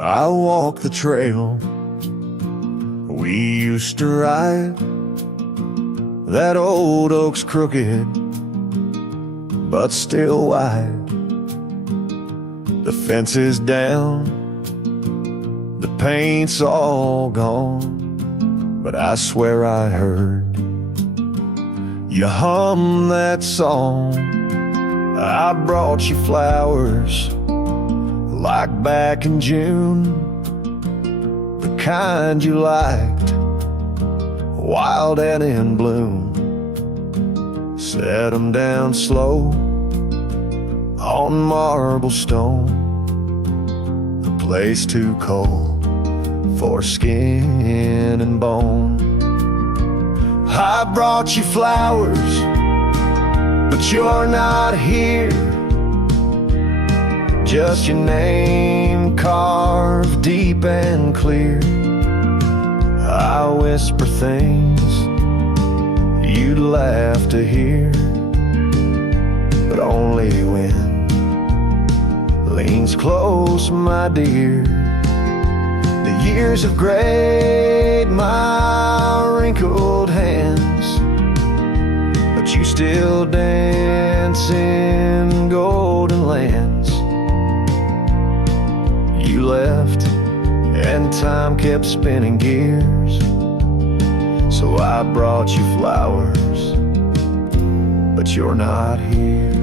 I walk the trail we used to ride. That old oak's crooked, but still wide. The fence is down, the paint's all gone, but I swear I heard you hum that song. I brought you flowers like back in June, the kind you liked, wild and in bloom. Set 'em down slow on marble stone, the place too cold for skin and bone. I brought you flowers, but you're not here. Just your name carved deep and clear. I whisper things you'd laugh to hear, but only when leans close, my dear. The years have grayed my wrinkled hands, but you still dance in golden lands. You left and time kept spinning gears, so I brought you flowers, but you're not here.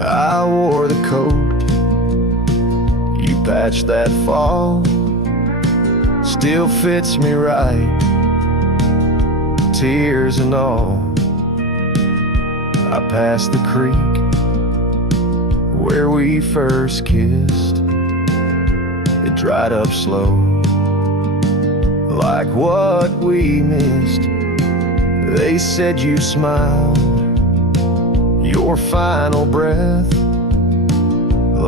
I wore the coat you patched that fall, still fits me right, tears and all. I passed the creek where we first kissed. It dried up slow, like what we missed. They said you smiled, your final breath,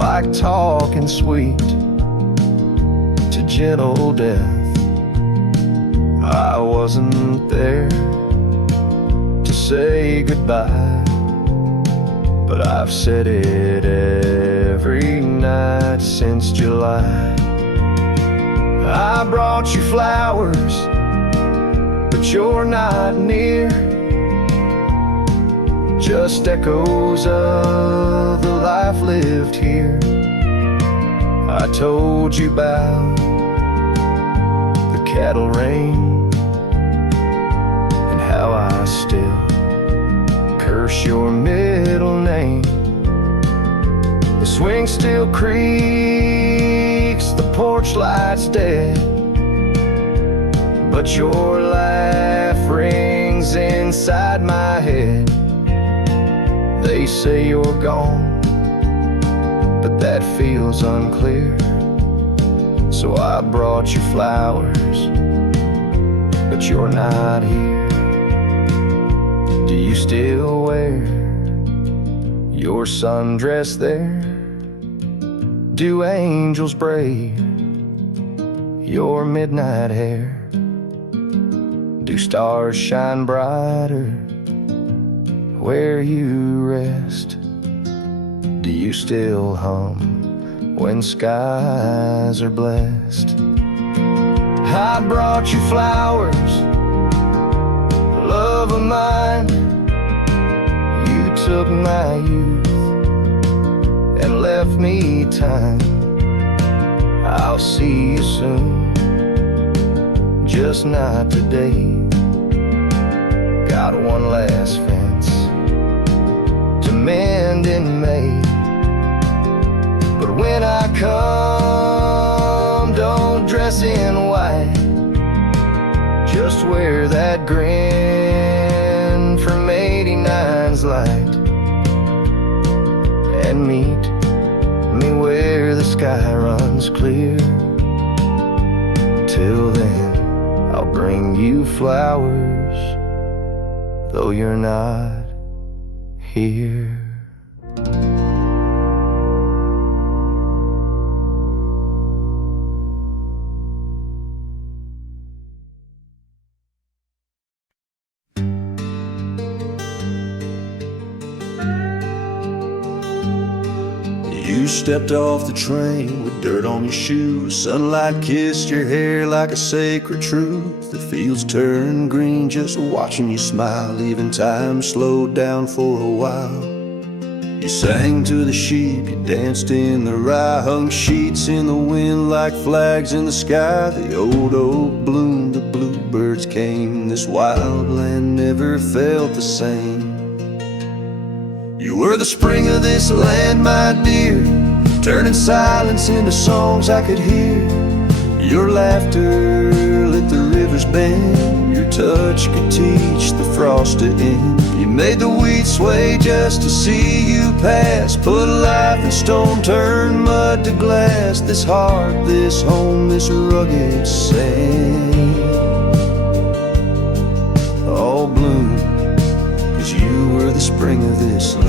like talking sweet to gentle death. I wasn't there to say goodbye, but I've said it every night since July. I brought you flowers, but you're not near. Just echoes of the life lived here. I told you about the cattle rain and how I still curse your middle name. The swing still creaks, the porch light's dead, but your laugh rings inside my head. They say you're gone, but that feels unclear. So I brought you flowers, but you're not here. Do you still wear your sundress there? Do angels braid your midnight hair? Do stars shine brighter where you rest? Do you still hum when skies are blessed? I brought you flowers, love of mine. You took my youth and left me time. I'll see you soon, just not today. Got one last fence to mend in May, but when I come, don't dress in white. Just wear that grin from '89's light, and meet me where the sky runs clear. Till then, I'll bring you flowers, though you're not here. stepped off the train with dirt on your shoes. Sunlight kissed your hair like a sacred truth. The fields turned green just watching you smile. Even time slowed down for a while. You sang to the sheep, you danced in the rye, hung sheets in the wind like flags in the sky. The old oak bloomed, the bluebirds came. This wild land never felt the same. You were the spring of this land, my dear, turning silence into songs I could hear. Your laughter lit the river's bend. Your touch could teach the frost to end. You made the weeds sway just to see you pass. Put life in stone, turn mud to glass. This heart, this home, this rugged sand all bloom, 'cause you were the spring of this land.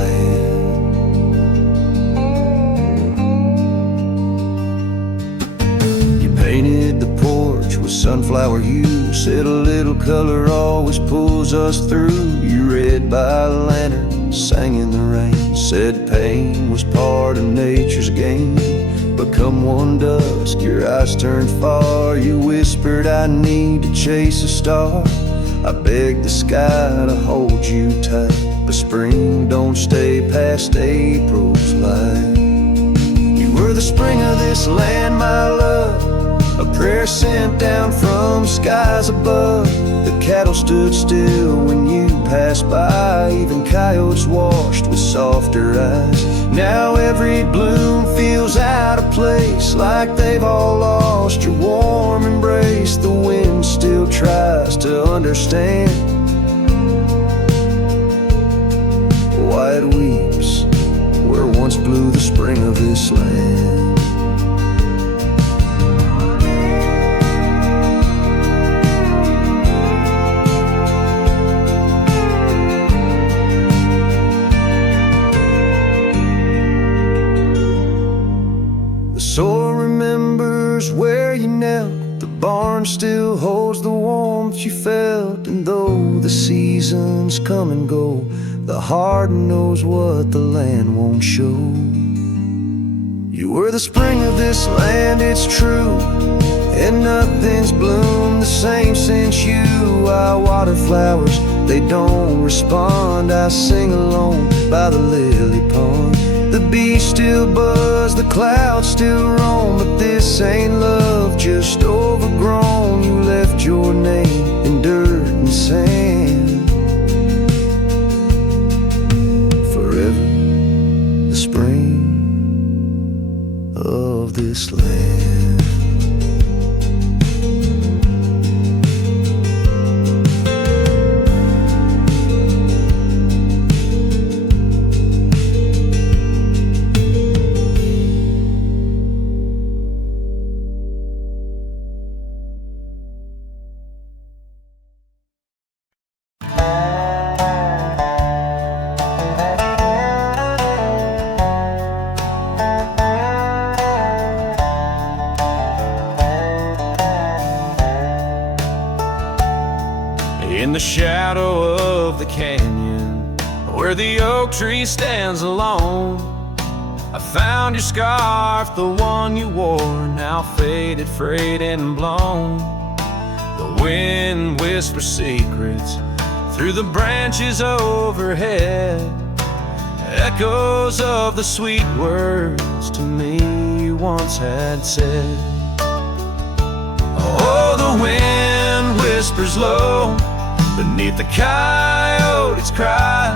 You painted the porch with sunflower hue, said a little color always pulls us through. You read by lantern, sang in the rain, said pain was part of nature's game. But come one dusk, your eyes turned far. You whispered, I need to chase a star. I begged the sky to hold you tight, but spring don't stay past April's light. You were the spring of this land, my love, a prayer sent down from skies above. The cattle stood still when you passed by, even coyotes washed with softer eyes. Now every bloom feels out of place, like they've all lost your warm embrace. The wind still tries to understand why it weeps where once blew the spring of this land. Soil remembers where you knelt. The barn still holds the warmth you felt. And though the seasons come and go, the heart knows what the land won't show. You were the spring of this land, it's true, and nothing's bloomed the same since you. I water flowers, they don't respond. I sing alone by the lily pond. The bees still buzz, the clouds still roam, but this ain't love, just overgrown. You left your name in dirt and sand. Forever the spring of this land. In the shadow of the canyon, where the oak tree stands alone, I found your scarf, the one you wore, now faded, frayed and blown. The wind whispers secrets through the branches overhead, echoes of the sweet words to me you once had said. Oh, the wind whispers low beneath the coyote's cry,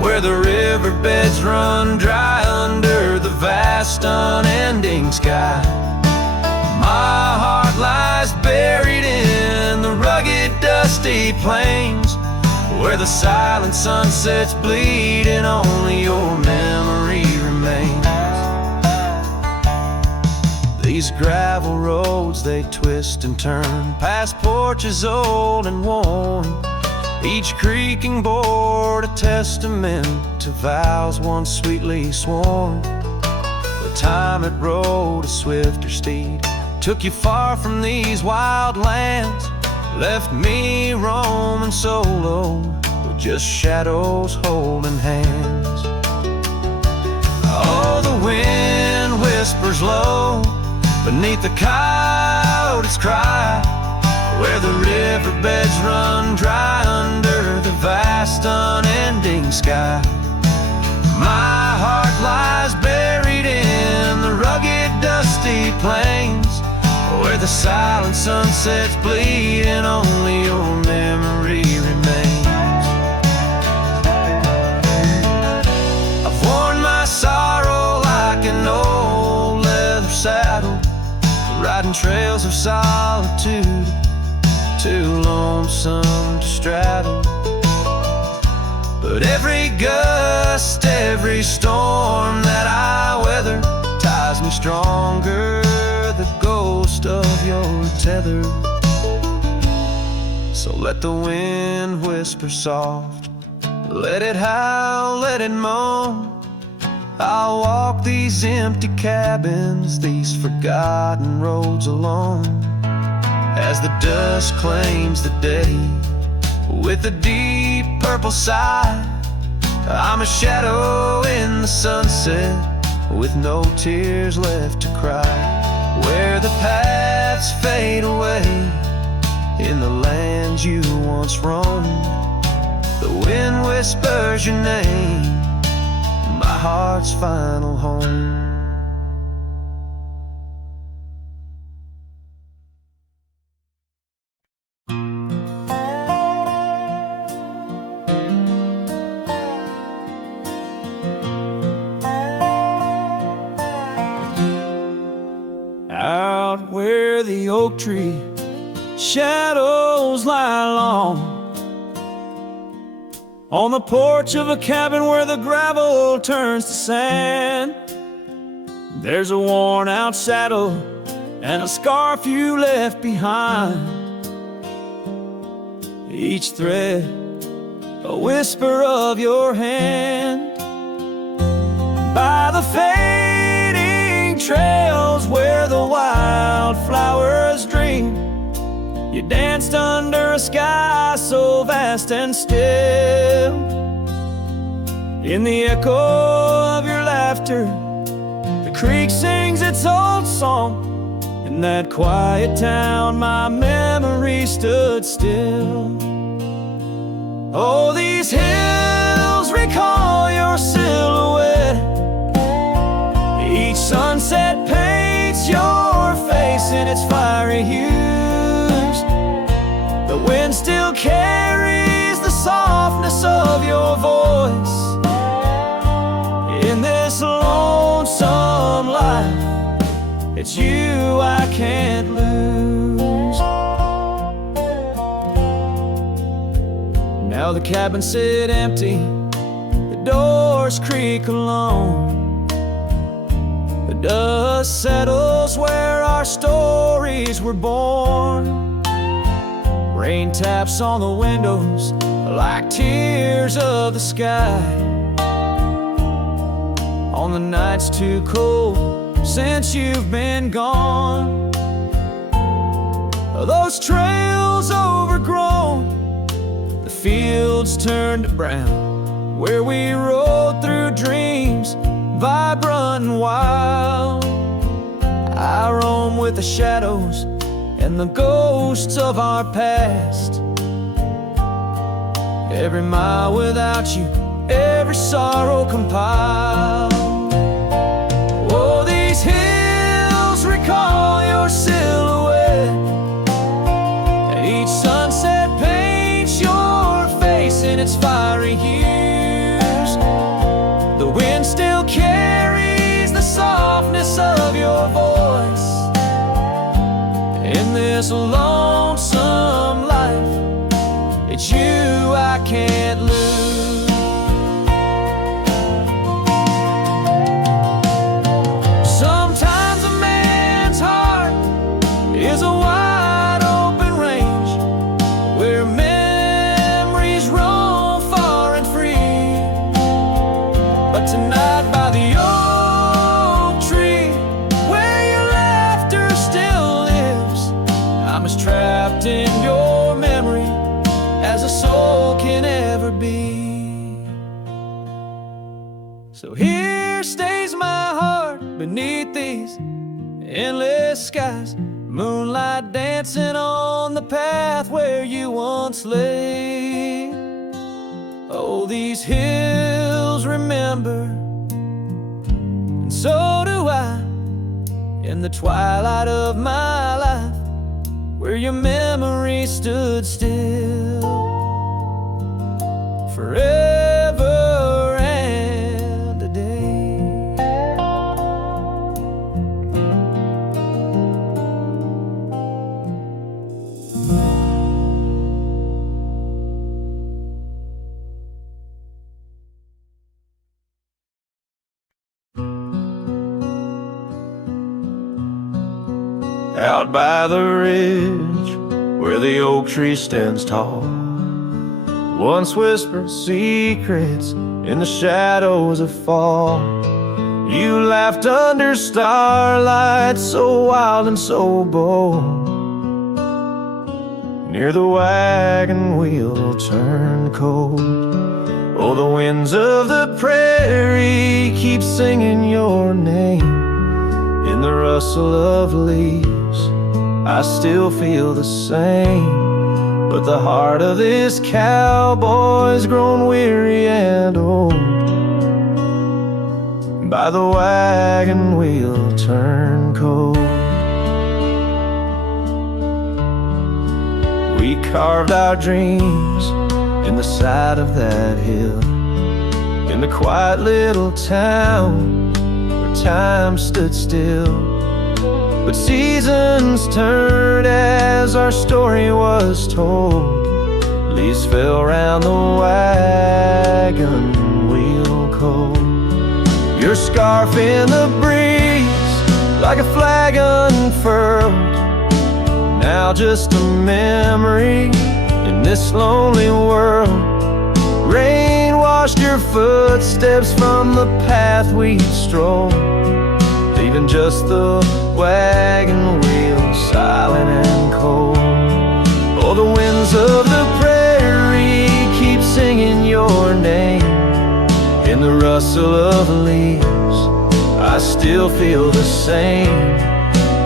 where the riverbeds run dry under the vast unending sky. My heart lies buried in the rugged dusty plains, where the silent sunsets bleed and only your memory remains. These gravel roads, they twist and turn past porches old and worn, each creaking board a testament to vows once sweetly sworn. The time it rode a swifter steed took you far from these wild lands, left me roaming solo with just shadows holding hands. Oh, the wind whispers low beneath the coyote's cry, where the riverbeds run dry under the vast unending sky. My heart lies buried in the rugged dusty plains, where the silent sunsets bleed and only your memory remains. I've worn my sorrow like an old leather saddle, riding trails of solitude, too lonesome to straddle. But every gust, every storm that I weather ties me stronger, the ghost of your tether. So let the wind whisper soft, let it howl, let it moan. I'll walk these empty cabins, these forgotten roads alone, as the dust claims the day with a deep purple sigh. I'm a shadow in the sunset with no tears left to cry, where the paths fade away in the lands you once roamed. The wind whispers your name, my heart's final home. Out where the oak tree shadows lie long, on the porch of a cabin where the gravel turns to sand, there's a worn out saddle and a scarf you left behind, each thread a whisper of your hand. By the fading trails where the wildflowers dream, you danced under a sky so vast and still. In the echo of your laughter, the creek sings its old song. In that quiet town, my memory stood still. Oh, these hills recall your silhouette. Each sunset paints your face in its fiery hues. The wind still carries the softness of your voice. In this lonesome life, it's you I can't lose. Now the cabins sit empty, the doors creak alone. The dust settles where our stories were born. Rain taps on the windows like tears of the sky. On the nights too cold since you've been gone, those trails overgrown, the fields turned to brown, where we rode through dreams vibrant and wild. I roam with the shadows and the ghosts of our past. Every mile without you, every sorrow compiled. Oh, these hills recall your silhouette, and each sunset paints your face in its fiery hues. The wind still carries the softness of your voice. In this lonesome life, it's you I can't lose. Sometimes a man's heart is a wide open range, where memories roam far and free. But tonight by the oak tree, where your laughter still lives, I'm as trapped in your memory as a soul can ever be. So here stays my heart beneath these endless skies, moonlight dancing on the path where you once lay. Oh, these hills remember, and so do I, in the twilight of my life, where your memory stood still forever and a day. Out by the ridge where the oak tree stands tall, once whispered secrets in the shadows of fall. You laughed under starlight so wild and so bold. Near the wagon wheel turned cold. Oh, the winds of the prairie keep singing your name. In the rustle of leaves I still feel the same, but the heart of this cowboy's grown weary and old. By the wagon wheel turned cold. We carved our dreams in the side of that hill, in the quiet little town where time stood still. But seasons turned as our story was told. Leaves fell round the wagon wheel cold. Your scarf in the breeze like a flag unfurled, now just a memory in this lonely world. Rain washed your footsteps from the path we strolled, leaving just the wagon wheel silent and cold. Oh, the winds of the prairie keep singing your name. In the rustle of leaves I still feel the same,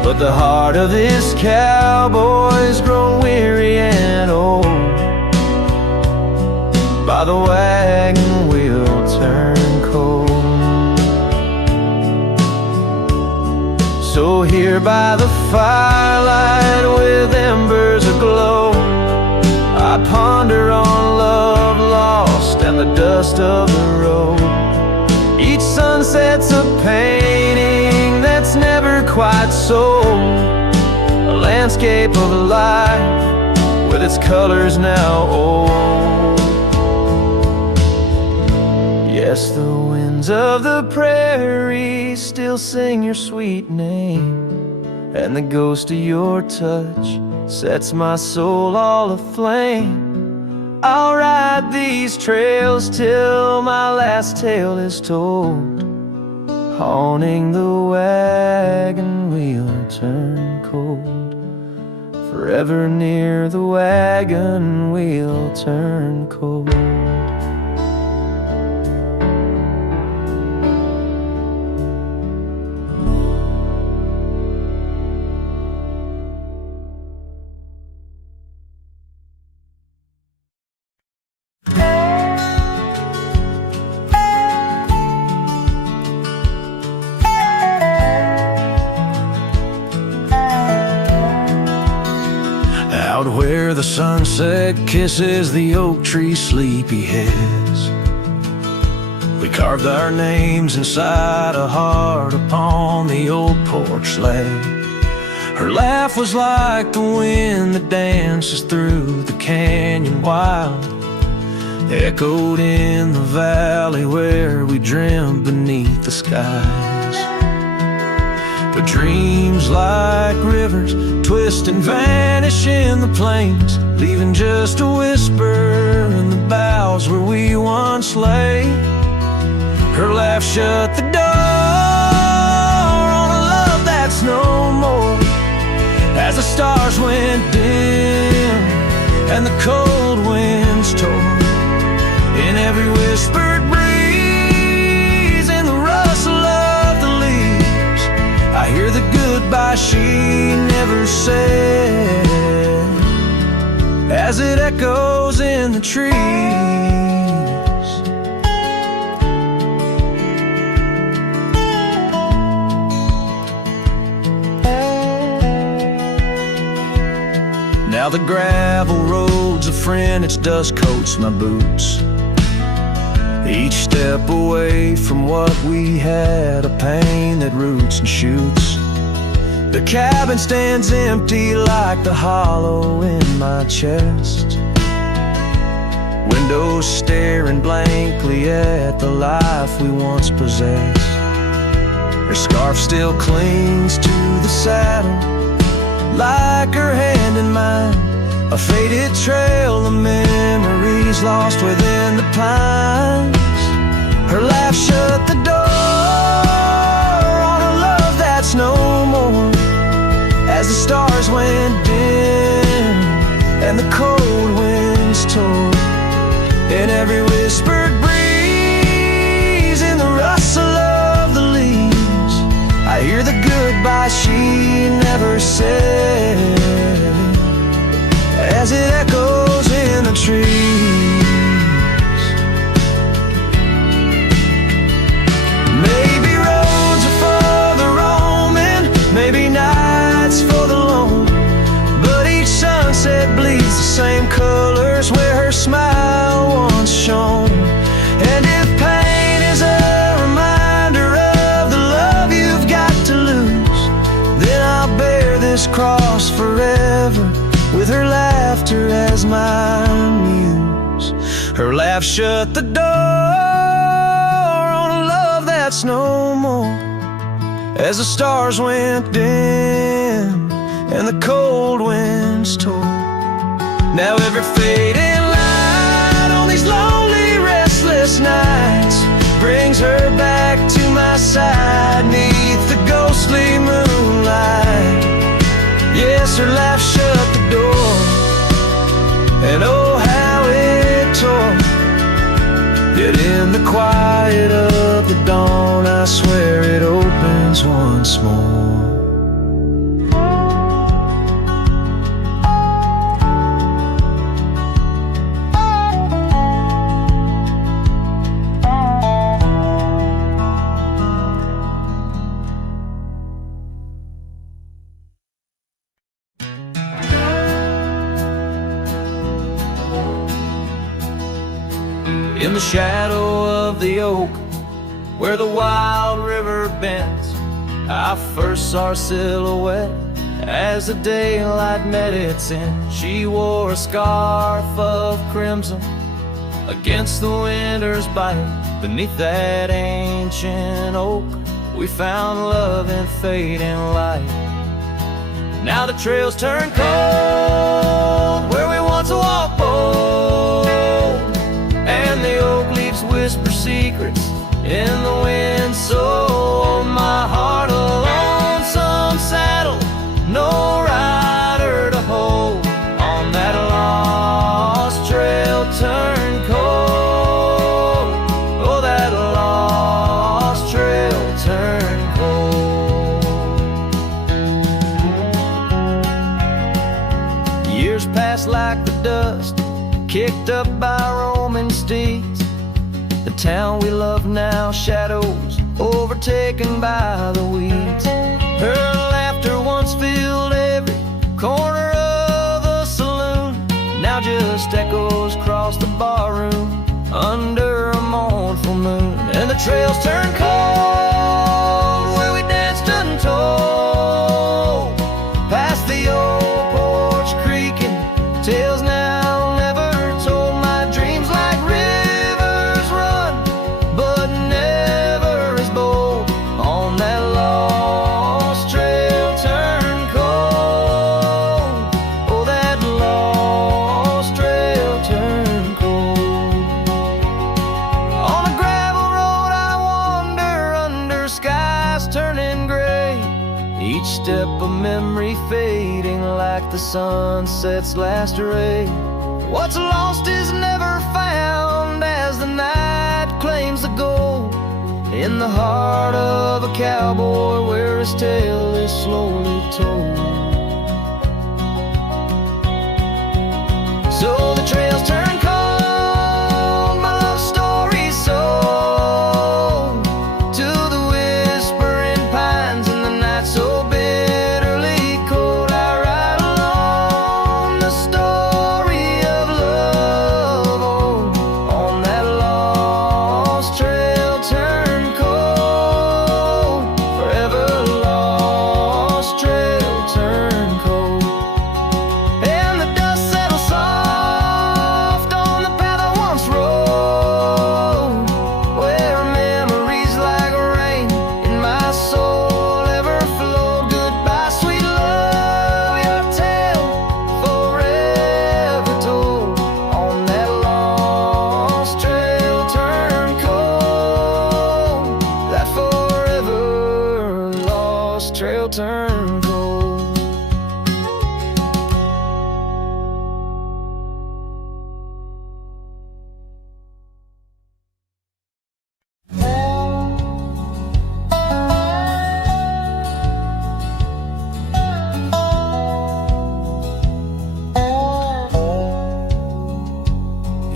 but the heart of this cowboy's grown weary and old. By the wagon wheel turned cold. So here by the firelight with embers aglow, I ponder on love lost and the dust of the road. Each sunset's a painting that's never quite sold, a landscape of life with its colors now old. Yes, the winds of the prairie still sing your sweet name, and the ghost of your touch sets my soul all aflame. I'll ride these trails till my last tale is told, haunting the wagon wheel turned cold. Forever near the wagon wheel turned cold. Out where the sunset kisses the oak tree sleepy heads, we carved our names inside a heart upon the old porch slab. Her laugh was like the wind that dances through the canyon wild, echoed in the valley where we dreamed beneath the skies. But dreams like rivers twist and vanish in the plains, leaving just a whisper in the boughs where we once lay. Her laugh shut the door on a love that's no more, as the stars went dim and the cold winds tore. In every whispered breeze, in the rustle of the leaves, goodbye she never said, as it echoes in the trees. Now the gravel road's a friend, its dust coats my boots. Each step away from what we had, a pain that roots and shoots. The cabin stands empty like the hollow in my chest. Windows staring blankly at the life we once possessed. Her scarf still clings to the saddle, like her hand in mine, a faded trail of memories lost within the pines. Her laugh shut the door on a love that's no more, as the stars went dim and the cold winds tore. In every whispered breeze, in the rustle of the leaves, I hear the goodbye she never said, as it echoes in the trees. Maybe roads are for the roaming, maybe nights for the lone, but each sunset bleeds the same colors where her smile once shone. And if pain is a reminder of the love you've got to lose, then I'll bear this cross forever, with her laughter as my muse. Her laugh shut the door on a love that's no more, as the stars went dim and the cold winds tore. Now every fading light on these lonely, restless nights brings her back to my side, 'neath the ghostly moonlight. Yes, her laugh shut the door, and oh how it tore. Yet in the quiet of the dawn, I swear it opens once more. In the shadow of the oak, where the wild river bends, I first saw her silhouette as the daylight met its end. She wore a scarf of crimson against the winter's bite. Beneath that ancient oak, we found love in fading light. Now the trails turn cold where we once walked bold, and the oak leaves whisper secrets in the wind. So my heart a lonesome saddle, no rider to hold, on that lost trail turned cold. Oh, that lost trail turned cold. Years passed like the dust kicked up by roaming steeds. The town we love now shadows, overtaken by the weeds. Her laughter once filled every corner of the saloon, now just echoes across the barroom under a mournful moon. And the trails turn cold where we danced untold, past the old porch creaking, tales now the sunset's last ray. What's lost is never found, as the night claims the gold in the heart of a cowboy where his tale is is slowly told. So the trails turn cold, my love story's sold to the whispering pines and the night so bitterly cold. I ride along the story of love, oh, on that lost trail turn cold, forever lost trail turn cold. And the dust settles soft on the path I once rode, where memories like rain in my soul ever flowed. Goodbye, sweet love, your tale forever told, on that lost trail turn cold, that forever lost trail turn cold.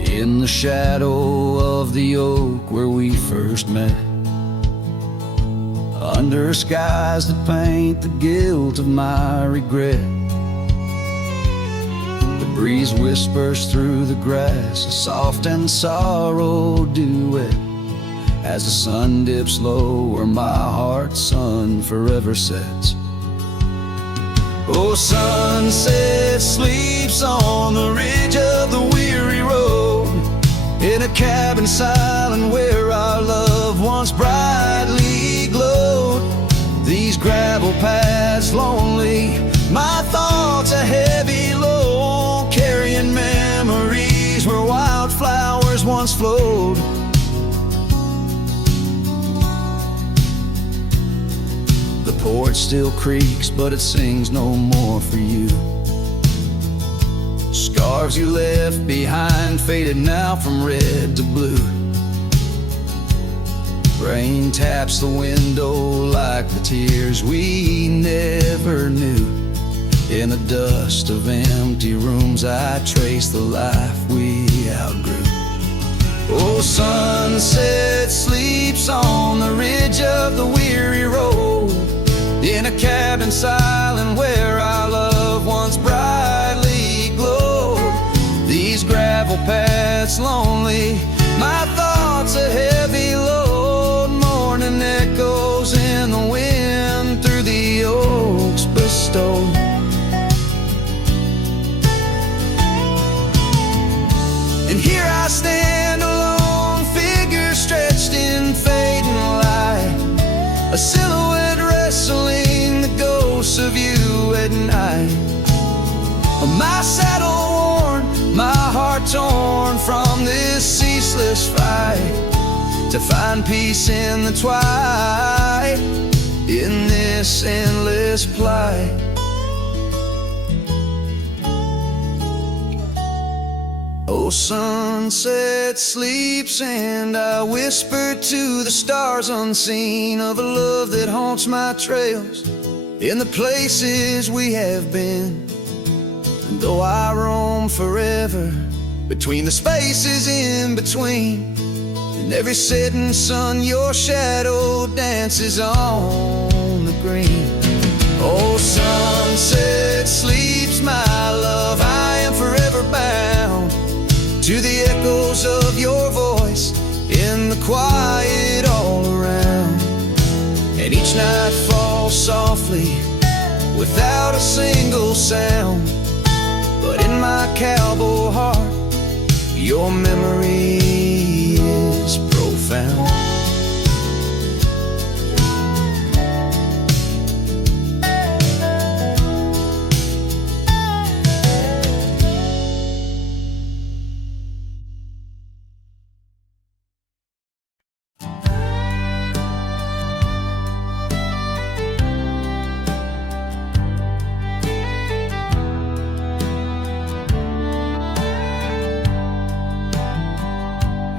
In the shadow of the oak where we first met, under skies that paint the guilt of my regret, the breeze whispers through the grass, a soft and sorrow duet, as the sun dips low where my heart's sun forever sets. Oh, sunset sleeps on the ridge of the weary road, in a cabin silent where our love once brightly glowed. These gravel paths lonely, my thoughts a heavy load, carrying memories where wildflowers once flowed. The porch still creaks, but it sings no more for you. Scarves you left behind faded now from red to blue. Rain taps the window like the tears we never knew. In the dust of empty rooms I trace the life we outgrew. Oh, sunset sleeps on the ridge of the weary road, in a cabin silent where our love once brightly glowed. These gravel paths lonely, my thoughts a heavy load, morning echoes in the wind through the oaks bestowed. And here I stand, a lone figure stretched in fading light, a silhouette wrestling the ghosts of you at night. My saddle worn, my heart torn from this ceaseless fight, to find peace in the twilight, in this endless plight. Oh, sunset sleeps and I whisper to the stars unseen of a love that haunts my trails in the places we have been. And though I roam forever between the spaces in between, in every setting sun your shadow dances on the green. Oh, sunset sleeps, my love, I am forever bound to the echoes of your voice in the quiet all around. And each night falls softly without a single sound, but in my cowboy heart your memory is profound.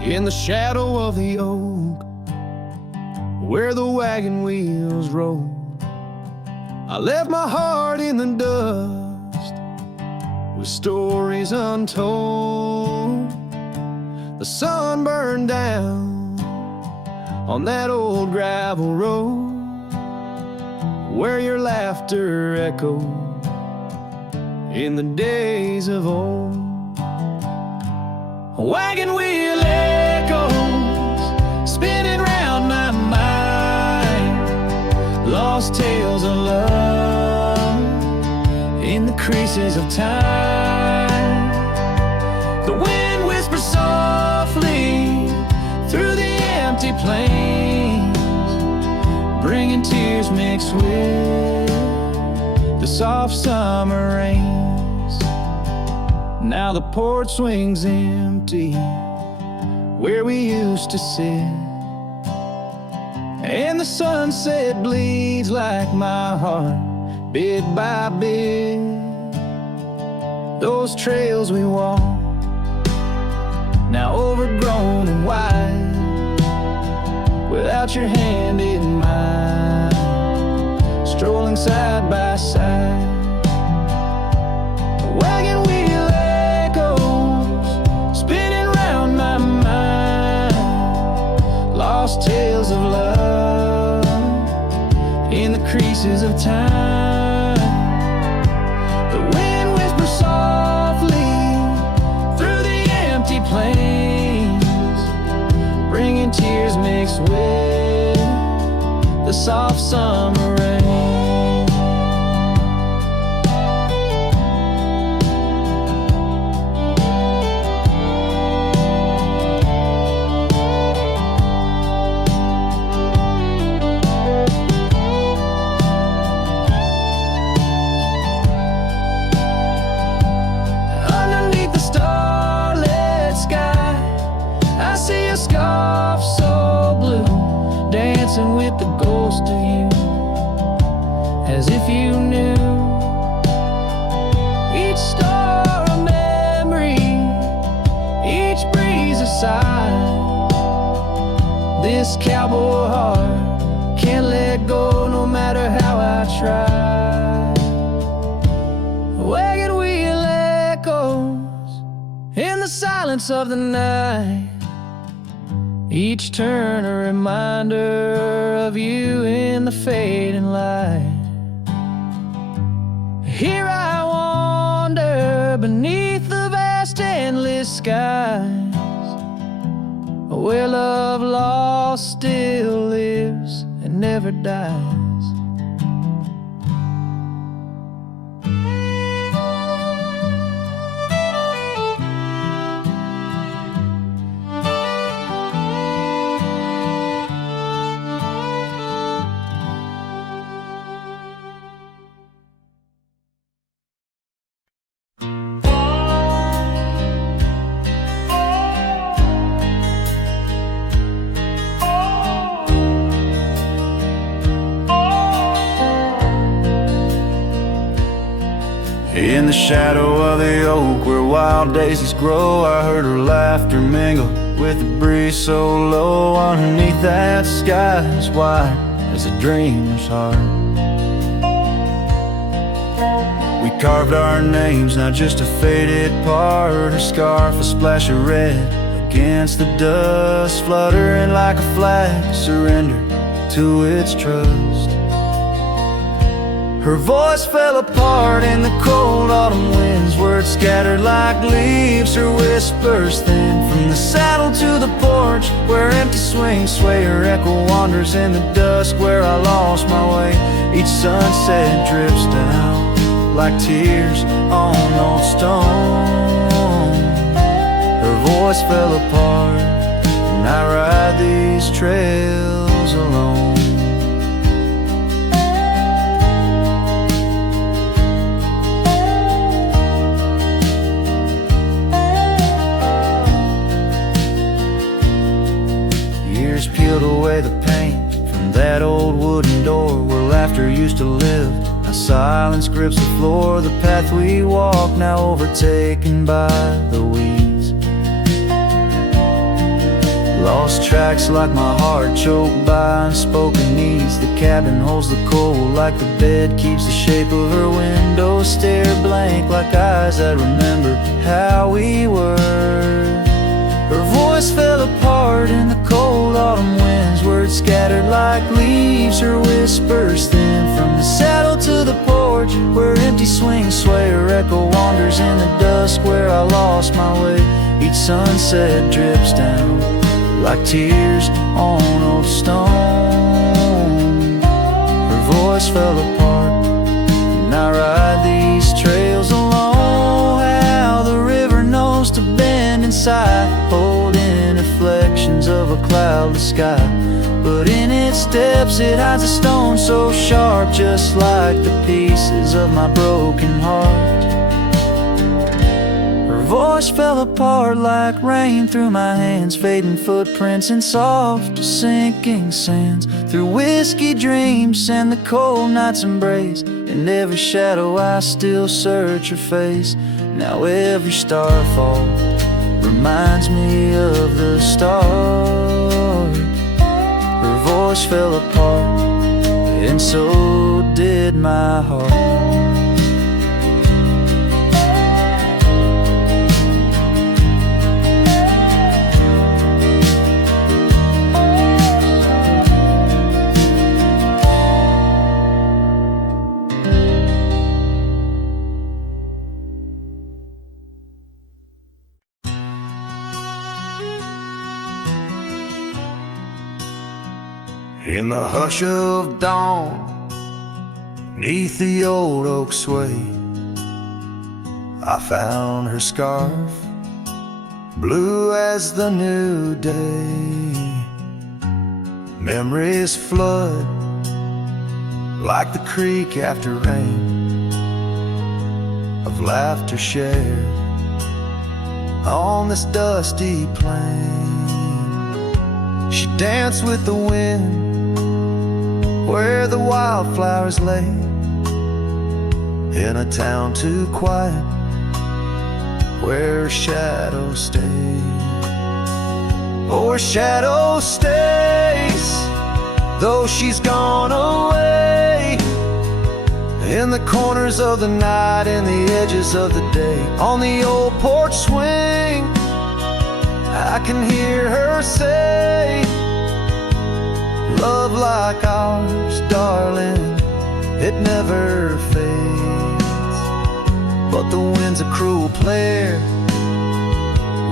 In the shadow of the oak, where the wagon wheels roll, I left my heart in the dust with stories untold. The sun burned down on that old gravel road where your laughter echoed in the days of old. Wagon wheel echoes spinning round my mind, lost tales of love in the creases of time. The wind whispers softly through the empty plains, bringing tears mixed with the soft summer rains. Now the porch swings empty where we used to sit, and the sunset bleeds like my heart, bit by bit. Those trails we walk, now overgrown and wide, without your hand in mine, strolling side by side. Wagon wheel echoes spinning round my mind, lost tales of love in the creases of time. The wind whispers softly through the empty plains, bringing tears mixed with the soft summer rain. With the ghost of you, as if you knew each star a memory, each breeze a sigh. This cowboy heart can't let go no matter how I try. Wagon wheel echoes in the silence of the night, each turn a reminder of you in the fading light. Here I wander beneath the vast endless skies, where love lost still lives and never dies. In the shadow of the oak where wild daisies grow, I heard her laughter mingle with the breeze so low. Underneath that sky as wide as a dreamer's heart, we carved our names, not just a faded part. Her scarf a splash of red against the dust, fluttering like a flag, surrendered to its trust. Her voice fell apart in the cold autumn winds, words scattered like leaves, her whispers thin. From the saddle to the porch, where empty swings sway, her echo wanders in the dusk where I lost my way. Each sunset drips down like tears on old stone. Her voice fell apart, and I ride these trails alone. Peeled away the paint from that old wooden door where laughter used to live. Now silence grips the floor, the path we walk now overtaken by the weeds. Lost tracks like my heart choked by unspoken needs. The cabin holds the cold like the bed keeps the shape of her window. Stare blank like eyes that remember how we were. Her voice fell apart in the cold autumn winds. Words scattered like leaves, her whispers thin. From the saddle to the porch where empty swings sway, her echo wanders in the dusk where I lost my way. Each sunset drips down like tears on old stone. Her voice fell apart and I ride these trails alone. How the river knows to bend inside, holding reflections of a cloudless sky. But in its depths it hides a stone so sharp, just like the pieces of my broken heart. Her voice fell apart like rain through my hands, fading footprints in soft sinking sands. Through whiskey dreams and the cold night's embrace, in every shadow I still search her face. Now every starfall reminds me of the start. Her voice fell apart and so did my heart. In the hush of dawn, 'neath the old oak sway, I found her scarf, blue as the new day. Memories flood like the creek after rain, of laughter shared on this dusty plain. She danced with the wind where the wildflowers lay, in a town too quiet where her shadow stays. Oh, her shadow stays, though she's gone away, in the corners of the night, in the edges of the day. On the old porch swing, I can hear her say, love like ours, darling, it never fades. But the wind's a cruel player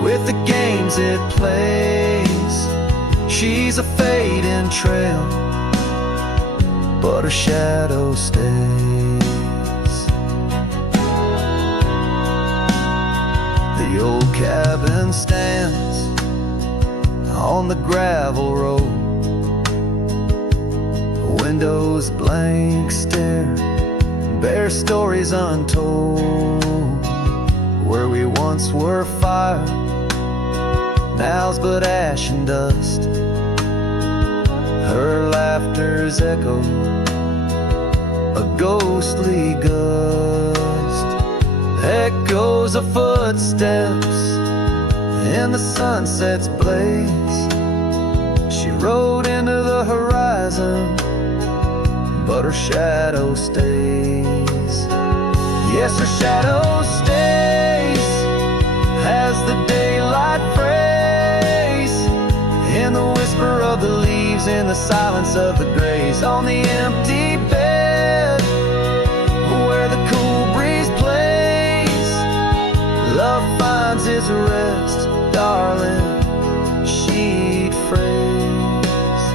with the games it plays. She's a fading trail, but her shadow stays. The old cabin stands on the gravel road, windows blank stare, bare stories untold. Where we once were fire, now's but ash and dust. Her laughter's echo, a ghostly gust. Echoes of footsteps in the sunset's blaze. She rode into the horizon, but her shadow stays. Yes, her shadow stays as the daylight frays, in the whisper of the leaves, in the silence of the grays. On the empty bed where the cool breeze plays, love finds its rest, darling, she'd phrase.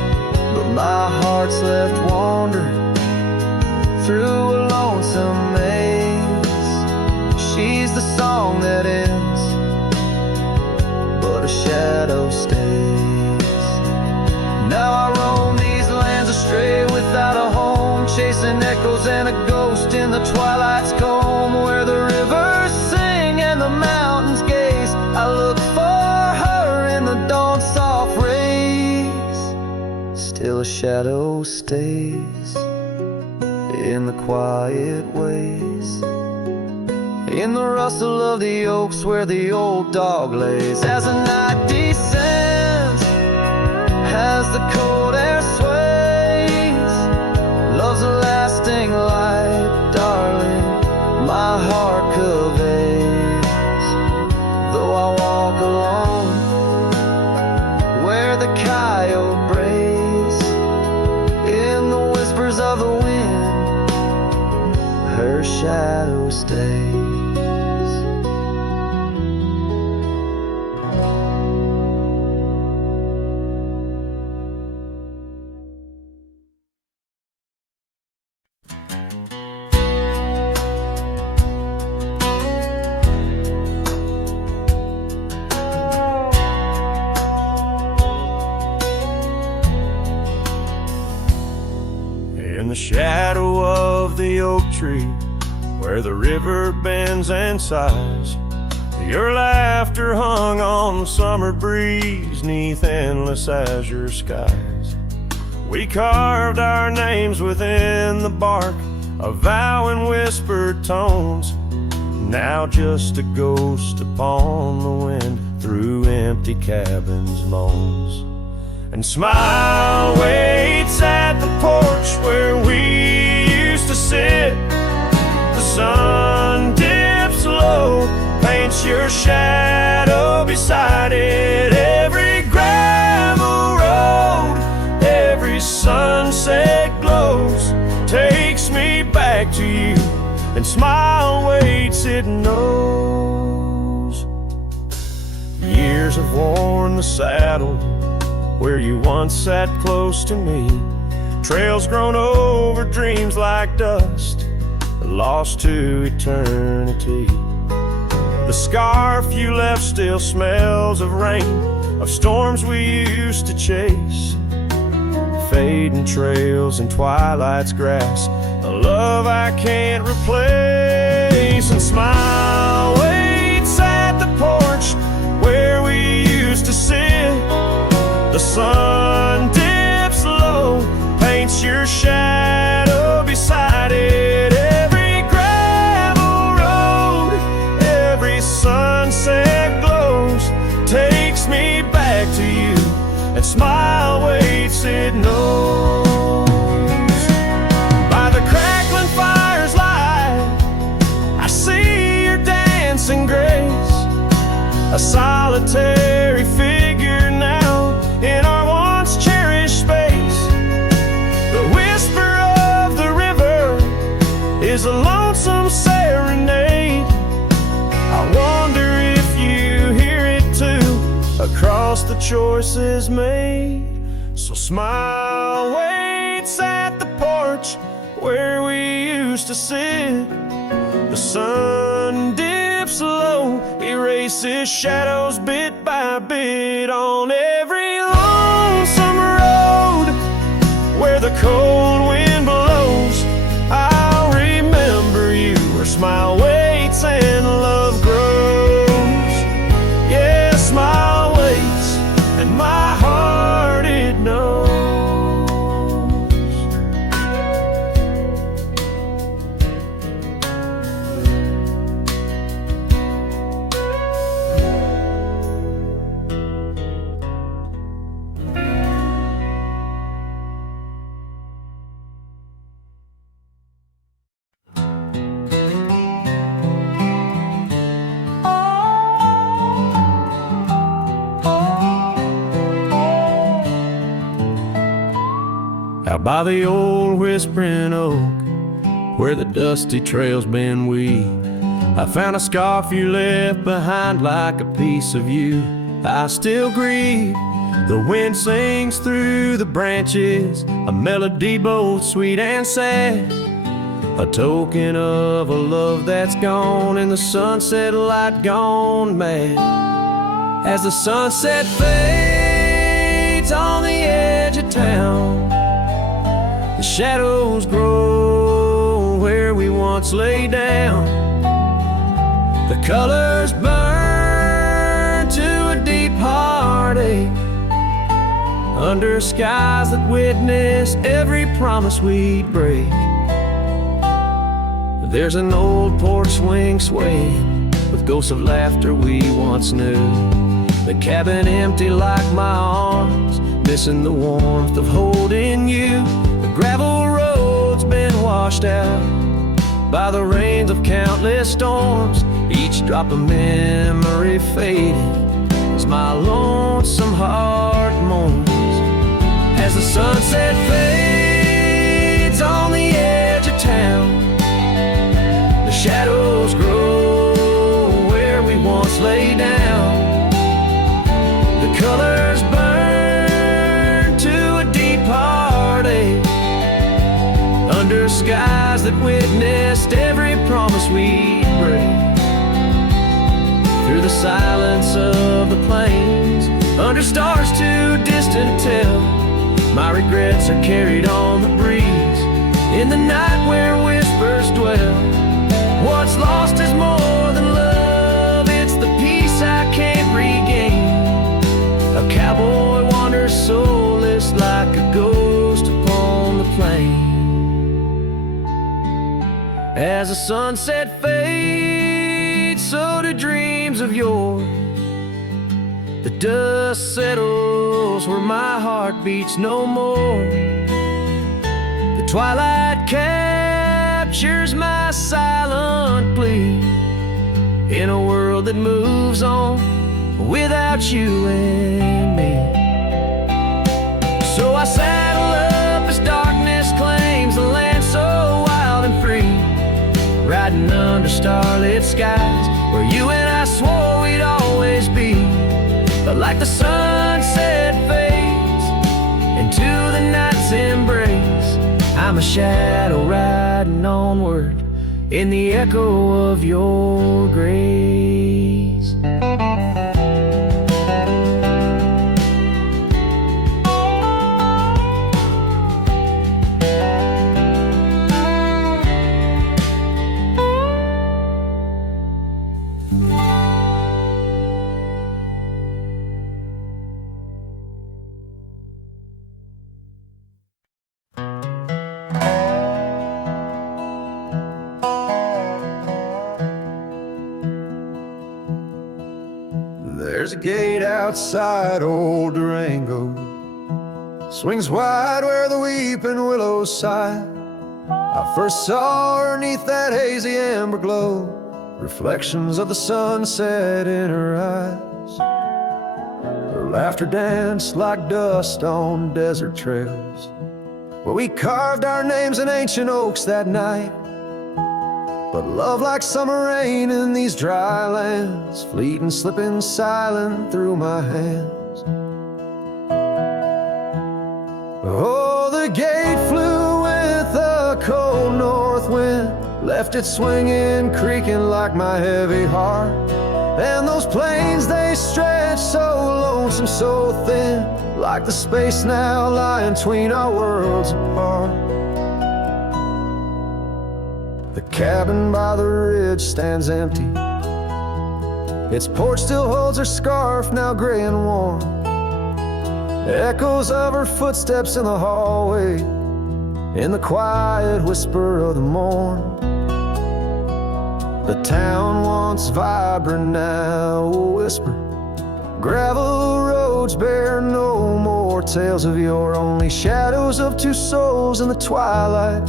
But my heart's left wandering through a lonesome maze. She's the song that ends, but a shadow stays. Now I roam these lands astray without a home, chasing echoes and a ghost in the twilight's comb. Where the rivers sing and the mountains gaze, I look for her in the dawn's soft rays. Still a shadow stays in the quiet ways, in the rustle of the oaks where the old dog lays. As the night descends days. In the shadow of the oak tree, where the river bends and sighs, your laughter hung on the summer breeze, 'neath endless azure skies. We carved our names within the bark, a vow in whispered tones, now just a ghost upon the wind through empty cabins' moans. And smile waits at the porch where we used to sit. The sun dips low, paints your shadow beside it. Every gravel road, every sunset glows, takes me back to you. And smile waits, it knows. Years have worn the saddle where you once sat close to me. Trails grown over dreams like dust, lost to eternity. The scarf you left still smells of rain, of storms we used to chase. Fading trails and twilight's grass, a love I can't replace. And smile waits at the porch where we used to sit. The sun dips low, paints your shadow beside it. Every gravel road, every sunset glows, takes me back to you. And smile waits, it knows. By the crackling fire's light, I see your dancing grace, a solitary figure now in our once cherished space. The whisper of the river is a lonesome serenade. I wonder if you hear it too, across the choices made. So smile waits at the porch where we used to sit. The sun dips low, erases shadows bit by bit on every lonesome road where the cold wind blows. I'll remember you where smile waits and love grows. Yeah, smile waits and my heart it knows. Out by the old whispering oak, where the dusty trails been weaved, I found a scarf you left behind like a piece of you I still grieve. The wind sings through the branches, a melody both sweet and sad, a token of a love that's gone and the sunset light gone mad. As the sunset fades on the edge of town, the shadows grow where we once lay down. The colors burn to a deep heartache under skies that witness every promise we'd break. There's an old porch swing swaying with ghosts of laughter we once knew. The cabin empty like my arms, missing the warmth of holding you. The gravel road's been washed out by the rains of countless storms, each drop of memory fading as my lonesome heart mourns. As the sunset fades on the edge of town, the shadows clear skies that witnessed every promise we'd break. Through the silence of the plains, under stars too distant to tell, my regrets are carried on the breeze. In the night where whispers dwell, what's lost is more than love. It's the peace I can't regain. A cowboy wanders soulless like a ghost upon the plain. As the sunset fades, so do dreams of yore. The dust settles where my heart beats no more. The twilight captures my silent plea in a world that moves on without you and me. So I saddle up as darkness claims the land so wild and free, riding under starlit skies where you and I swore we'd always be. But like the sunset fades into the night's embrace, I'm a shadow riding onward in the echo of your grace. There's a gate outside old Durango, swings wide where the weeping willows sigh. I first saw her neath that hazy amber glow, reflections of the sunset in her eyes. Her laughter danced like dust on desert trails, where we carved our names in ancient oaks that night. But love like summer rain in these dry lands, fleeting, slipping silent through my hands. Oh, the gate flew with a cold north wind, left it swinging, creaking like my heavy heart. And those plains, they stretch so lonesome, so thin, like the space now lying between our worlds apart. The cabin by the ridge stands empty, its porch still holds her scarf, now gray and warm. Echoes of her footsteps in the hallway, in the quiet whisper of the morn. The town once vibrant, now a whisper. Gravel roads bear no more tales of yore, only shadows of two souls in the twilight.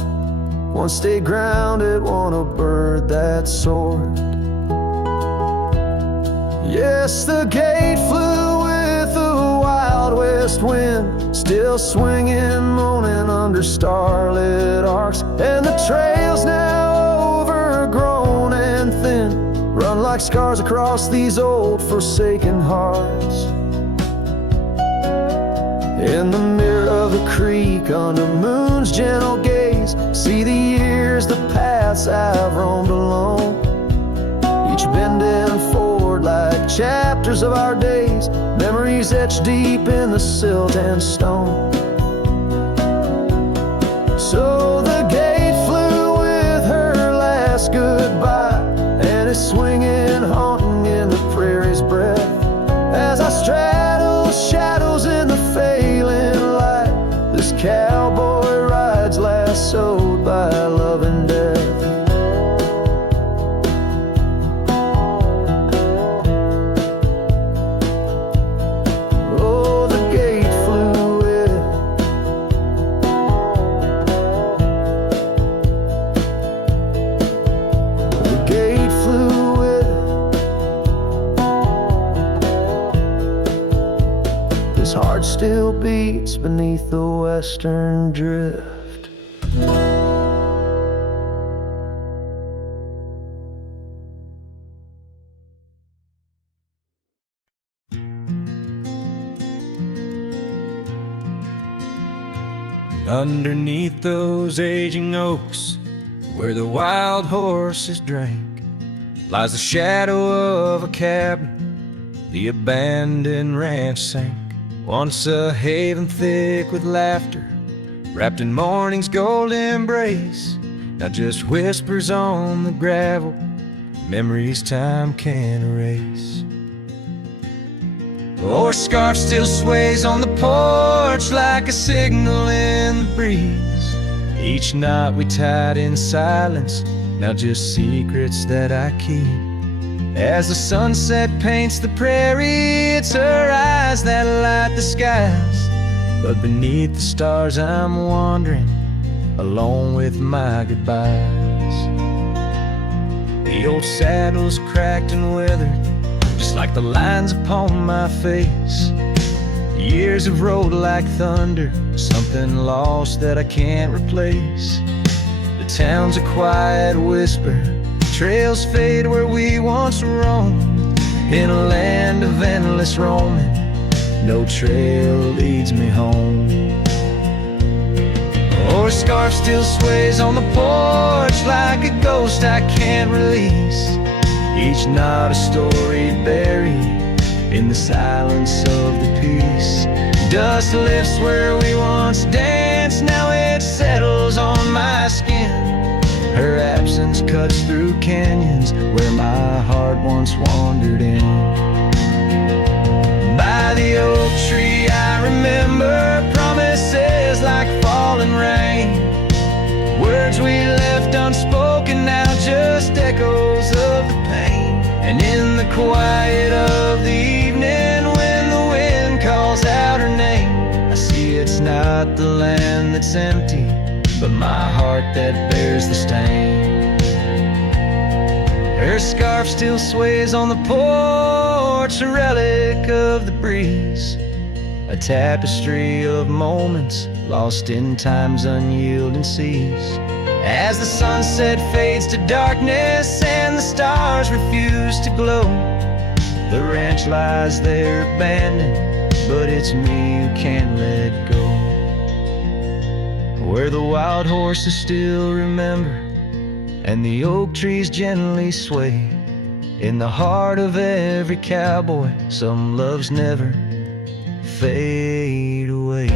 One stayed grounded, one a bird that soared. Yes, the gate flew with a wild west wind, still swinging, moaning under starlit arcs. And the trails now overgrown and thin, run like scars across these old forsaken hearts. In the mirror of the creek, under moon's gentle gaze, see the years, the paths I've roamed alone, each bending forward like chapters of our days, memories etched deep in the silt and stone. So the gate flew with her last goodbye, and it's swinging, haunting in the prairie's breath, as I straddle shadows in the failing light. This cowboy rides lassoed by love and death. Oh, the gate flew with it. The gate flew with it. This heart still beats beneath the western drift. Underneath those aging oaks, where the wild horses drank, lies the shadow of a cabin the abandoned ranch sank. Once a haven thick with laughter, wrapped in morning's gold embrace, now just whispers on the gravel, memories time can't erase. Our scarf still sways on the porch like a signal in the breeze. Each knot we tied in silence, now just secrets that I keep. As the sunset paints the prairie, it's her eyes that light the skies. But beneath the stars I'm wandering, alone with my goodbyes. The old saddle's cracked and weathered, just like the lines upon my face. Years have rolled like thunder, something lost that I can't replace. The town's a quiet whisper, trails fade where we once roamed. In a land of endless roaming, no trail leads me home. Or a scarf still sways on the porch like a ghost I can't release. Each knot a story buried in the silence of the peace. Dust lifts where we once danced, now it settles on my skin. Her absence cuts through canyons where my heart once wandered in. By the oak tree I remember promises like falling rain. Words we left unspoken, now just echoes of the pain. And in the quiet of the evening, when the wind calls out her name, I see it's not the land that's empty, but my heart that bears the stain. Her scarf still sways on the porch, a relic of the breeze, a tapestry of moments lost in time's unyielding seas. As the sunset fades to darkness and the stars refuse to glow, the ranch lies there abandoned, but it's me who can't let go. Where the wild horses still remember and the oak trees gently sway, in the heart of every cowboy some loves never fade away.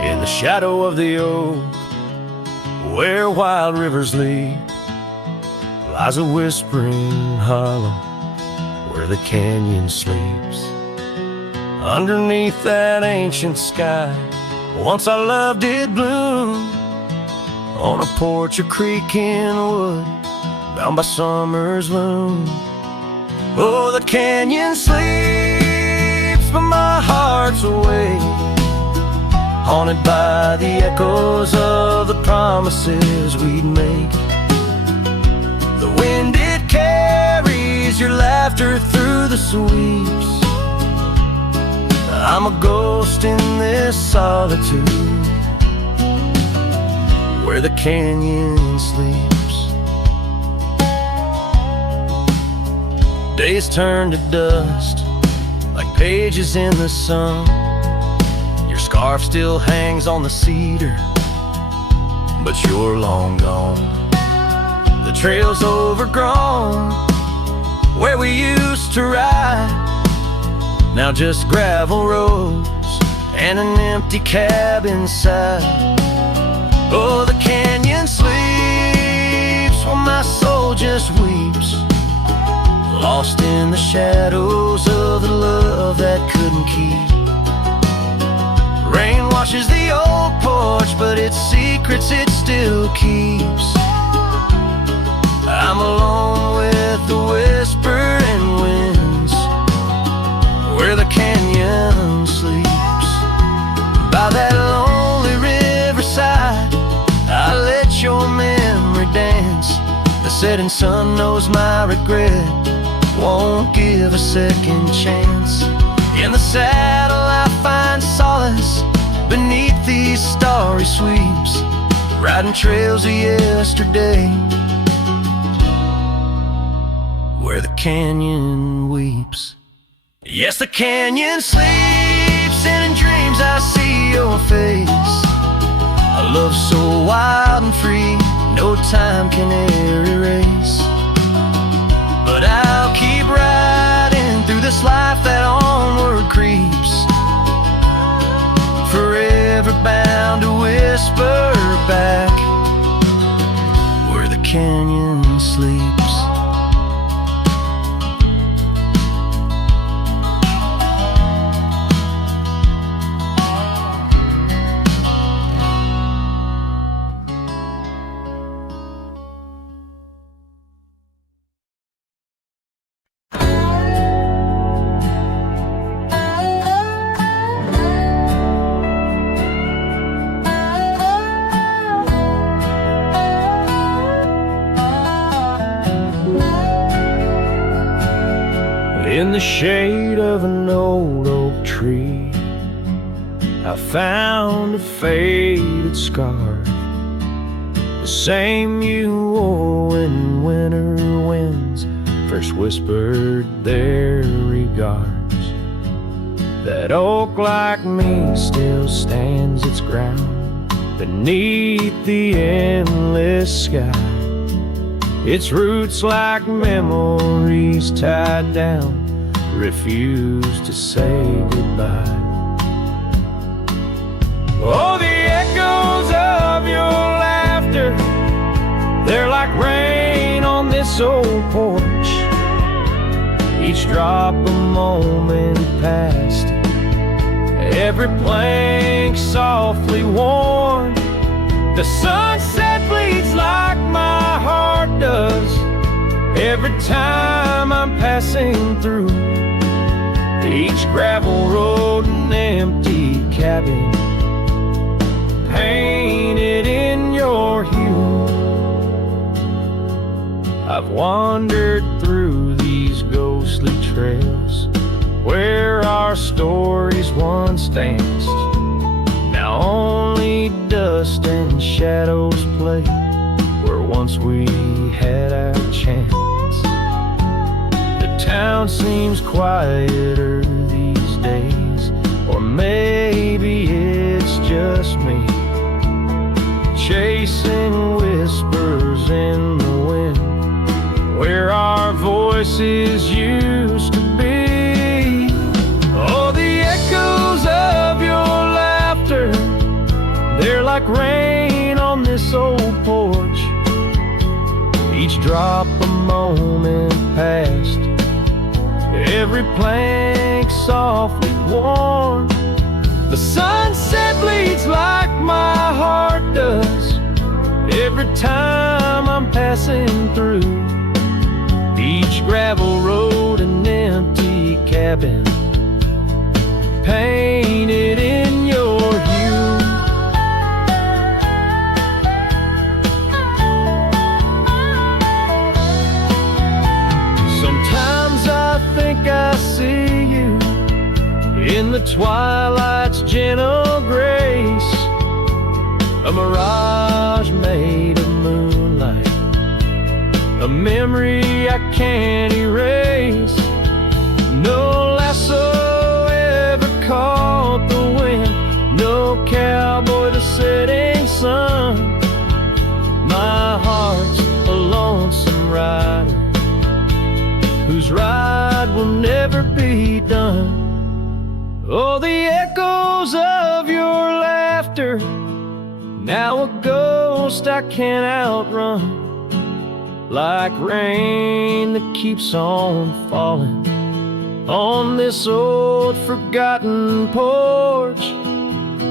In the shadow of the oak, where wild rivers lead, lies a whispering hollow where the canyon sleeps. Underneath that ancient sky, once our love did bloom, on a porch, a creek in the wood, bound by summer's loom. Oh, the canyon sleeps, but my heart's awake, haunted by the echoes of the promises we'd make. The wind, it carries your laughter through the sweeps. I'm a ghost in this solitude, where the canyon sleeps. Days turn to dust like pages in the sun. Your scarf still hangs on the cedar, but you're long gone. The trail's overgrown where we used to ride, now just gravel roads and an empty cab inside. Oh, the canyon sleeps while my soul just weeps, lost in the shadows of the love that couldn't keep. Rain washes the old porch, but its secrets it still keeps. I'm alone with the whispering winds, where the canyon sleeps. By that lonely riverside, I let your memory dance. setting sun knows my regret won't give a second chance. In the saddle I find solace beneath these starry sweeps, riding trails of yesterday where the canyon weeps. Yes, the canyon sleeps, and in dreams I see your face. A love so wild and free, no time can e'er erase. But I'll keep riding through this life that onward creeps, forever bound to whisper back where the canyon sleeps. In the shade of an old oak tree, I found a faded scarf, the same you wore when winter winds first whispered their regards. That oak like me still stands its ground beneath the endless sky, its roots like memories tied down, refuse to say goodbye. Oh, the echoes of your laughter, they're like rain on this old porch, each drop a moment past, every plank softly worn. The sunset bleeds like my heart does every time I'm passing through each gravel road and empty cabin painted in your hue. I've wandered through these ghostly trails where our stories once danced. Now only dust and shadows play where once we had our chance. The town seems quieter these days, or maybe it's just me, chasing whispers in the wind where our voices used to be. Oh, the echoes of your laughter, they're like rain on this old porch, each drop a moment past, every plank softly worn. The sunset bleeds like my heart does every time I'm passing through each gravel road and empty cabin painted in your hue. Sometimes I think I see you in the twilight's gentle grace, a mirage made of moonlight, a memory I can't erase. No lasso ever caught the wind, no cowboy the setting sun. My heart's a lonesome rider whose ride will never be done. Oh, the echoes of your laughter, now a ghost I can't outrun, like rain that keeps on falling on this old forgotten porch.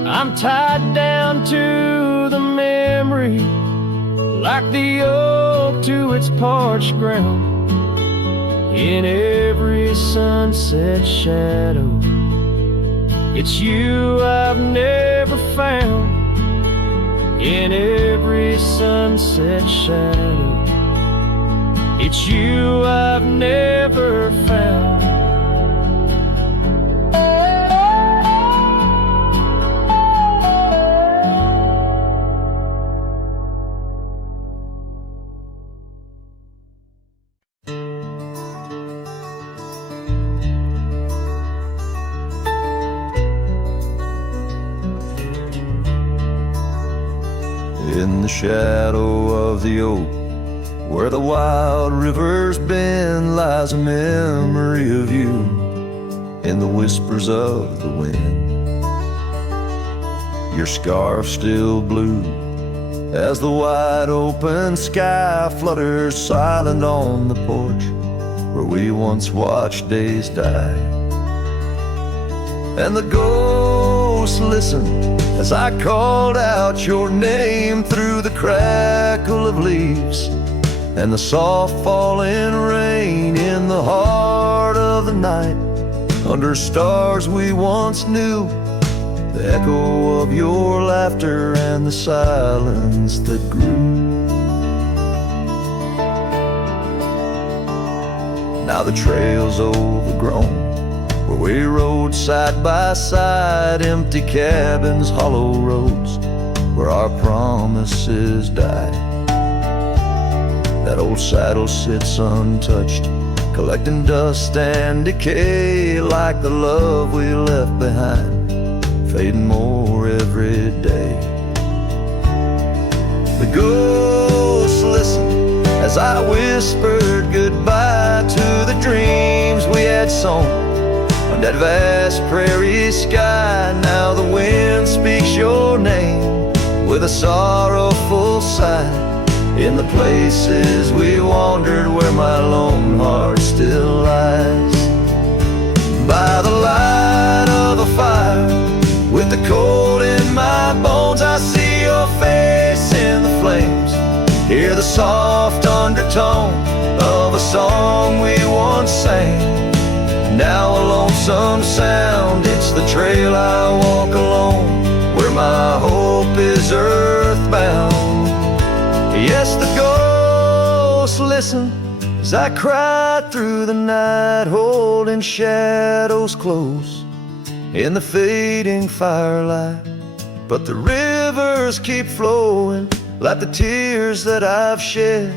I'm tied down to the memory, like the oak to its parched ground. In every sunset shadow, it's you I've never found. In every sunset shadow, It's you I've never found. In the shadow of the oak, where the wild rivers bend, lies a memory of you in the whispers of the wind. Your scarf still blue as the wide open sky flutters silent on the porch where we once watched days die. And the ghosts listened as I called out your name through the crackle of leaves and the soft falling rain. In the heart of the night, under stars we once knew, the echo of your laughter and the silence that grew. Now the trail's overgrown, where we rode side by side, empty cabins, hollow roads, where our promises died. That old saddle sits untouched, collecting dust and decay, like the love we left behind, fading more every day. The ghosts listened as I whispered goodbye to the dreams we had sown on that vast prairie sky. Now the wind speaks your name with a sorrowful sigh in the places we wandered, where my lone heart still lies. By the light of a fire, with the cold in my bones, I see your face in the flames, hear the soft undertone of a song we once sang. Now a lonesome sound, it's the trail I walk alone, where my hope is earthbound. Yes, the ghosts listen as I cry through the night, holding shadows close in the fading firelight. But the rivers keep flowing like the tears that I've shed,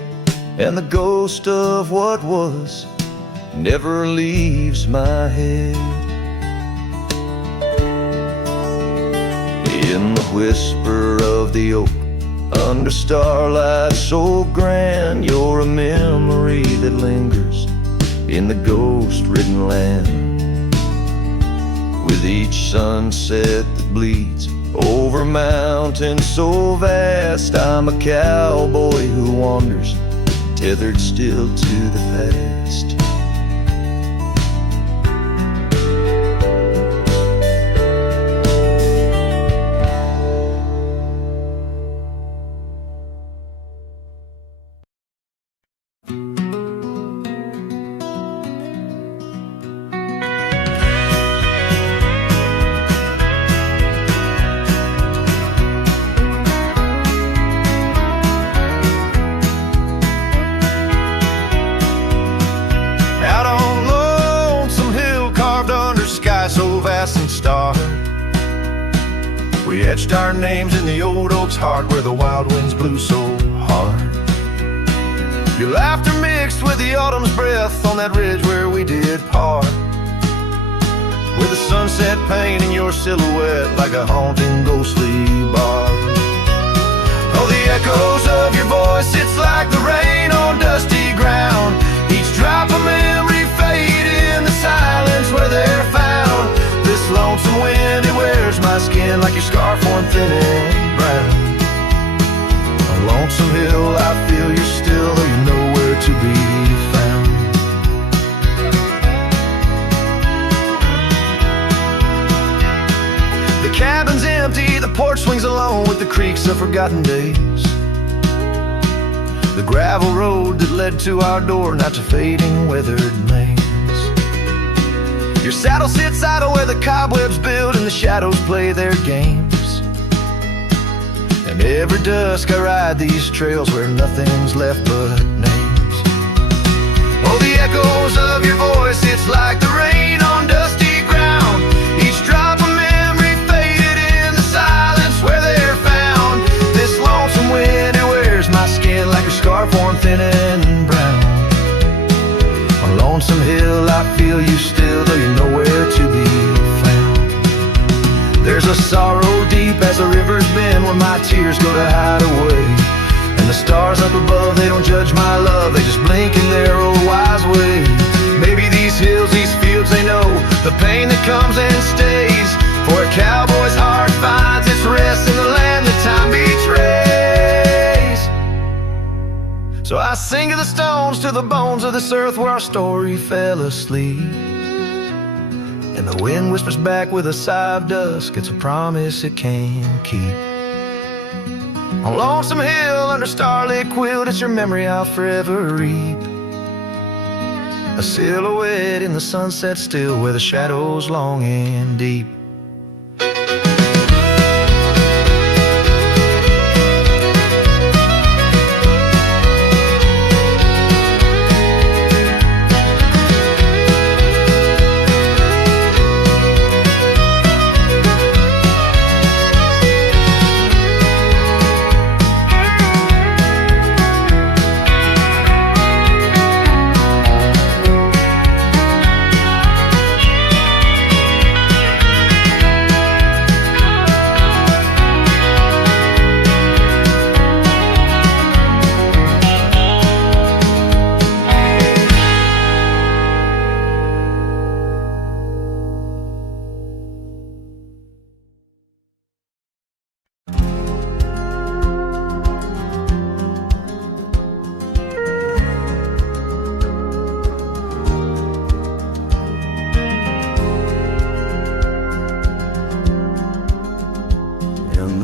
and the ghost of what was never leaves my head. In the whisper of the oak, under starlight so grand, you're a memory that lingers in the ghost-ridden land. With each sunset that bleeds over mountains so vast, I'm a cowboy who wanders, tethered still to the past. We etched our names in the old oak's heart, where the wild winds blew so hard. Your laughter mixed with the autumn's breath on that ridge where we did part, with the sunset painting your silhouette like a haunting ghostly bar. Oh, the echoes of your voice, it's like the rain on dusty ground. Each drop of memory fade in the silence where they're found. This lonesome wind, it wears my skin like your scarf worn thin and brown. On Lonesome Hill, I feel you're still, though you're nowhere to be found. The cabin's empty, the porch swings alone with the creaks of forgotten days. The gravel road that led to our door, now to fading weathered maze. Your saddle sits idle where the cobwebs build and the shadows play their games. And every dusk I ride these trails where nothing's left but names. echoes of your voice, it's like the rain on dusty ground. Each drop of memory faded in the silence where they're found. This lonesome wind, it wears my skin like a scarf worn thin and brown. On Lonesome Hill I feel you still, though you're nowhere to be found. There's a sorrow deep as the rivers bend when my tears go to hide away. And the stars up above, they don't judge my love, they just blink in their old wise way. Maybe these hills, these fields, they know the pain that comes and stays. For a cowboy's heart finds its rest in the land that time betrays. So I sing to the stones, to the bones of this earth where our story fell asleep. And the wind whispers back with a sigh of dusk, it's a promise it can't keep. On Lonesome Hill, under starlit quilt, it's your memory I'll forever reap. A silhouette in the sunset still, where the shadows long and deep.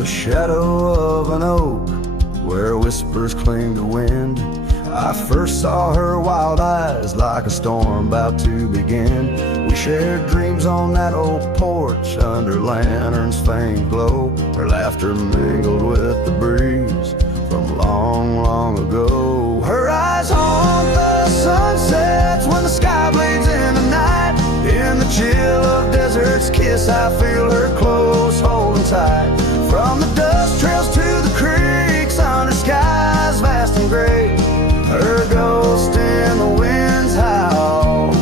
Shadow of an oak where whispers cling to wind, I first saw her wild eyes like a storm about to begin. We shared dreams on that old porch under lanterns faint glow. Her laughter mingled with the breeze from long, long ago. Her eyes haunt the sunsets when the sky bleeds in the night. In the chill of desert's kiss, I feel her close, holding tight. From the dust trails to the creeks, under skies vast and gray, her ghost in the wind's howl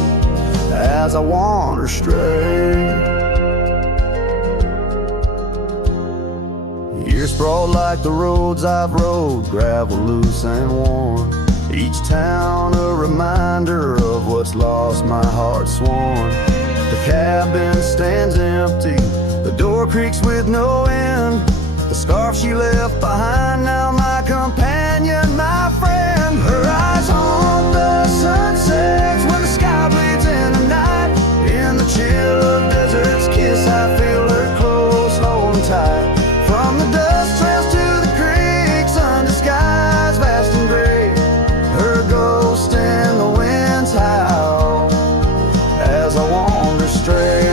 as I wander stray. Years sprawl like the roads I've rode, gravel loose and worn. Each town a reminder of what's lost, my heart sworn. The cabin stands empty, the door creaks with no end. The scarf she left behind, now my companion, my friend. Her eyes haunt the sunsets when the sky bleeds in the night. In the chill of desert's kiss, I feel her close, holding tight. From the dust trails to the creeks, under skies vast and gray, her ghost in the wind's howl as I wander stray.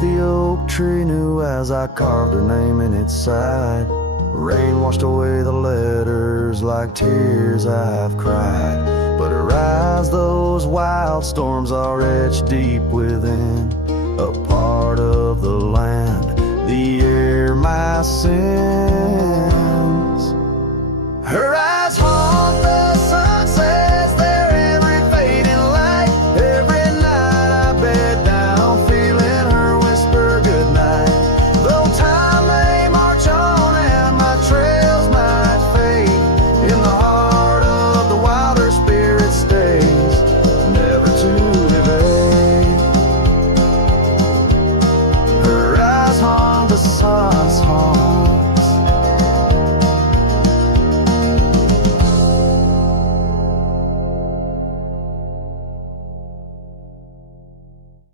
The oak tree knew as I carved her name in its side. Rain washed away the letters like tears I've cried. But her eyes, those wild storms are etched deep within. A part of the land, the air, my sins. Her eyes haunt the sunsets, their every fading light. Every night I bed down, feeling her whisper goodnight. Though time may march on and my trails might fade, in the heart of the wilder spirit stays, never to evade. Her eyes haunt the sun's haunt